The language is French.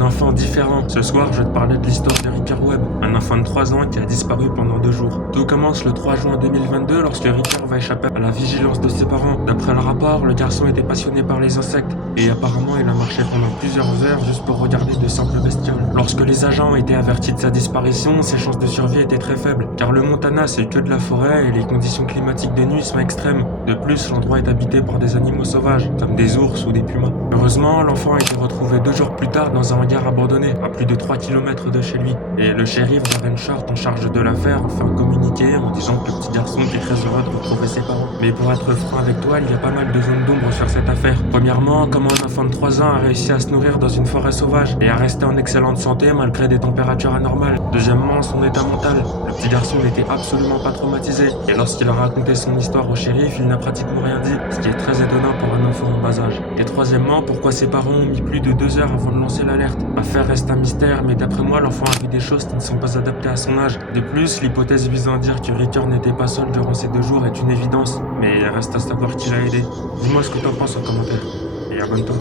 Un enfant différent. Ce soir, je te parlais de l'histoire de Ricker Webb, un enfant de 3 ans qui a disparu pendant 2 jours. Tout commence le 3 juin 2022 lorsque Ricker va échapper à la vigilance de ses parents. D'après le rapport, le garçon était passionné par les insectes et apparemment il a marché pendant plusieurs heures juste pour regarder de simples bestioles. Lorsque les agents ont été avertis de sa disparition, ses chances de survie étaient très faibles car le Montana c'est que de la forêt et les conditions climatiques de nuit sont extrêmes. De plus, l'endroit est habité par des animaux sauvages comme des ours ou des pumas. Heureusement, l'enfant a été retrouvé 2 jours plus tard dans un hangar abandonné, à plus de 3 km de chez lui. Et le shérif Darren Short en charge de l'affaire a fait un communiqué en disant que le petit garçon était très heureux de retrouver ses parents. Mais pour être franc avec toi, il y a pas mal de zones d'ombre sur cette affaire. Premièrement, comment un enfant de 3 ans a réussi à se nourrir dans une forêt sauvage et à rester en excellente santé malgré des températures anormales. Deuxièmement, son état mental. Le petit garçon n'était absolument pas traumatisé. Et lorsqu'il a raconté son histoire au shérif, il n'a pratiquement rien dit, ce qui est très étonnant pour un enfant en bas âge. Et troisièmement, pourquoi ses parents ont mis plus de 2 heures avant de lancer l'alerte? L'affaire reste un mystère, mais d'après moi, l'enfant a vu des choses qui ne sont pas adaptées à son âge. De plus, l'hypothèse visant à dire que Ricker n'était pas seul durant ces 2 jours est une évidence, mais il reste à savoir qui l'a aidé. Dis-moi ce que t'en penses en commentaire, et abonne-toi.